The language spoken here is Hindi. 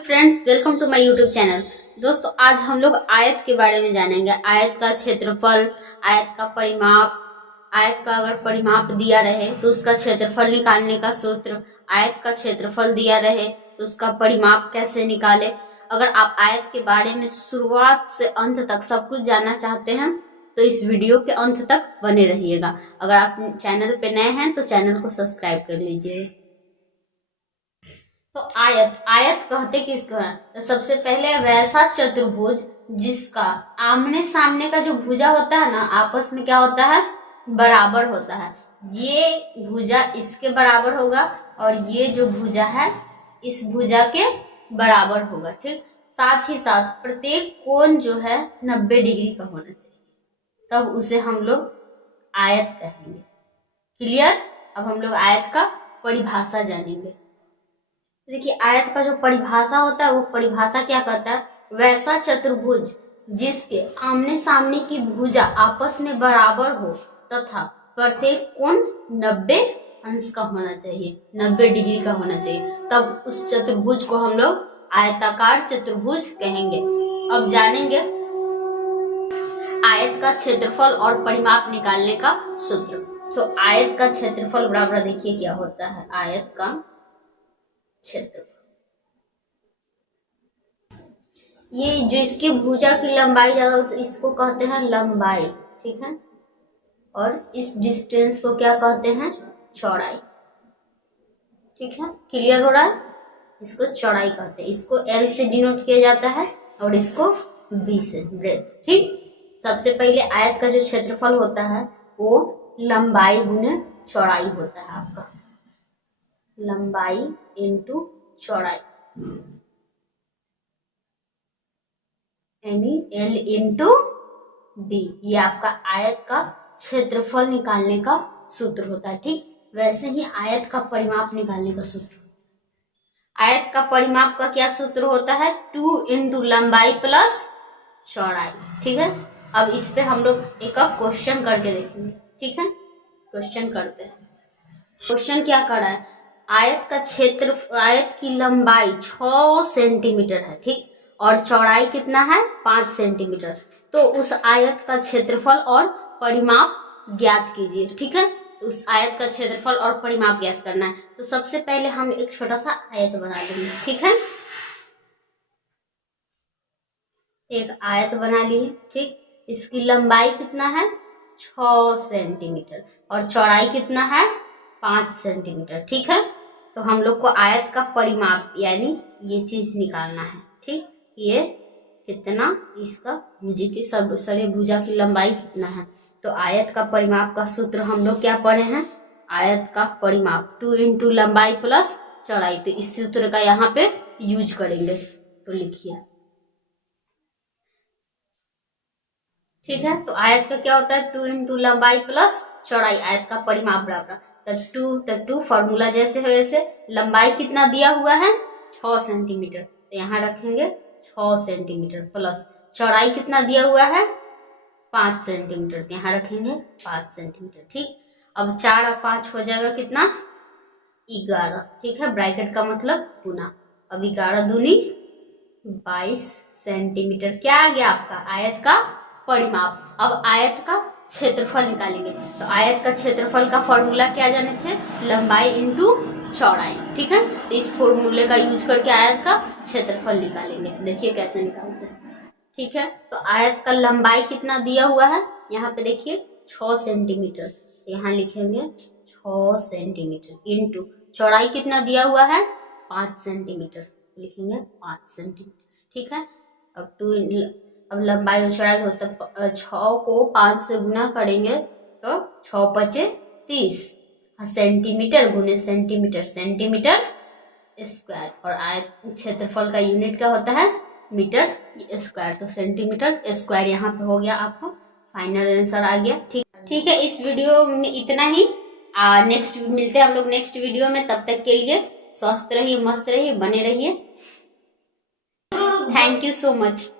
Friends, welcome to my YouTube channel. दोस्तों, आज हम लोग आयत के बारे में जानेंगे। आयत का क्षेत्रफल, आयत का परिमाप, आयत का अगर परिमाप दिया रहे तो उसका क्षेत्रफल निकालने का सूत्र, आयत का क्षेत्रफल दिया रहे तो उसका परिमाप कैसे निकाले। अगर आप आयत के बारे में शुरुआत से अंत तक सब कुछ जानना चाहते हैं तो इस वीडियो के अंत तक बने रहिएगा। अगर आप चैनल पे नए हैं तो चैनल को सब्सक्राइब कर लीजिए। तो आयत कहते किसको है? तो सबसे पहले वैसा चतुर्भुज जिसका आमने सामने का जो भुजा होता है ना, आपस में क्या होता है, बराबर होता है। ये भुजा इसके बराबर होगा और ये जो भुजा है इस भुजा के बराबर होगा। ठीक, साथ ही साथ प्रत्येक कोण जो है 90 डिग्री का होना चाहिए, तब उसे हम लोग आयत कहेंगे। क्लियर? अब हम लोग आयत का परिभाषा जानेंगे। देखिए, आयत का जो परिभाषा होता है वो परिभाषा क्या कहता है? वैसा चतुर्भुज जिसके आमने सामने की भुजा आपस में बराबर हो तथा प्रत्येक कोण 90 अंश का होना चाहिए, 90 डिग्री का होना चाहिए, तब उस चतुर्भुज को हम लोग आयताकार चतुर्भुज कहेंगे। अब जानेंगे आयत का क्षेत्रफल और परिमाप निकालने का सूत्र। तो आयत का क्षेत्रफल बराबर, देखिए क्या होता है, आयत का क्षेत्रफल, ये जो इसकी भुजा की लंबाई ज्यादा हो तो इसको कहते हैं लंबाई। ठीक है, और इस डिस्टेंस को क्या कहते हैं? चौड़ाई। ठीक है, क्लियर हो रहा है? इसको चौड़ाई कहते हैं। इसको L से डिनोट किया जाता है और इसको B से, ब्रेथ। ठीक, सबसे पहले आयत का जो क्षेत्रफल होता है वो लंबाई गुने चौड़ाई होता है आपका, लंबाई इंटू चौड़ाई, यानी L इंटू B। ये आपका आयत का क्षेत्रफल निकालने का सूत्र होता है। ठीक, वैसे ही आयत का परिमाप निकालने का सूत्र, आयत का परिमाप का क्या सूत्र होता है? 2 इंटू लंबाई प्लस चौड़ाई। ठीक है, अब इस पे हम लोग एक क्वेश्चन करके देखेंगे। ठीक है, क्वेश्चन करते हैं। क्वेश्चन क्या कर रहा है? आयत का क्षेत्र, आयत की लंबाई 6 सेंटीमीटर है, ठीक, और चौड़ाई कितना है? 5 सेंटीमीटर। तो उस आयत का क्षेत्रफल और परिमाप ज्ञात कीजिए। ठीक है, उस आयत का क्षेत्रफल और परिमाप ज्ञात करना है। तो सबसे पहले हम एक छोटा सा आयत बना लेंगे। ठीक है, एक आयत बना लिए। ठीक, इसकी लंबाई कितना है? 6 सेंटीमीटर और चौड़ाई कितना है? 5 सेंटीमीटर। ठीक है, तो हम लोग को आयत का परिमाप यानी ये चीज निकालना है। ठीक, ये कितना, इसका भुजा की सब सरे भुजा की लंबाई कितना है। तो आयत का परिमाप का सूत्र हम लोग क्या पढ़े हैं? आयत का परिमाप 2 इंटू लंबाई प्लस चौड़ाई। तो इस सूत्र का यहाँ पे यूज करेंगे। तो लिखिए। ठीक है, तो आयत का क्या होता है? 2 इंटू लंबाई प्लस चौड़ाई, आयत का परिमाप बराबर। तो 2 फॉर्मूला जैसे है वैसे, लंबाई कितना दिया हुआ है? 6 सेंटीमीटर, तो यहाँ रखेंगे 6 सेंटीमीटर, प्लस चौड़ाई कितना दिया हुआ है? 5 सेंटीमीटर, तो यहाँ रखेंगे 5 सेंटीमीटर। ठीक, अब 4 और 5 हो जाएगा कितना? 11। ठीक है, ब्रैकेट का मतलब गुना। अब 11 दूनी 22 सेंटीमीटर। क्या आ गया आपका? आयत का परिमाप। अब आयत का क्षेत्रफल निकालेंगे। तो आयत का क्षेत्रफल का फॉर्मूला क्या जाने थे? लंबाई इंटू चौड़ाई। ठीक है, तो इस फॉर्मूले का यूज करके आयत का क्षेत्रफल निकालेंगे। देखिए कैसे निकालते हैं। ठीक है, तो आयत का लंबाई कितना दिया हुआ है? यहाँ पे देखिए 6 सेंटीमीटर, तो यहाँ लिखेंगे 6 सेंटीमीटर इंटू चौड़ाई कितना दिया हुआ है? 5 सेंटीमीटर, लिखेंगे 5 सेंटीमीटर। ठीक है, अब लंबाई और चौड़ाई हो तो 6 को 5 से गुना करेंगे तो 6 पचे 30, सेंटीमीटर गुने सेंटीमीटर, सेंटीमीटर स्क्वायर, और आयत क्षेत्रफल का यूनिट क्या होता है? Metre square. तो सेंटीमीटर स्क्वायर यहाँ पे हो गया, आपको फाइनल आंसर आ गया। ठीक है, इस वीडियो में इतना ही। नेक्स्ट मिलते हैं हम लोग नेक्स्ट वीडियो में। तब तक के लिए स्वस्थ रहिए, मस्त रहिए, बने रहिए। Thank you so much.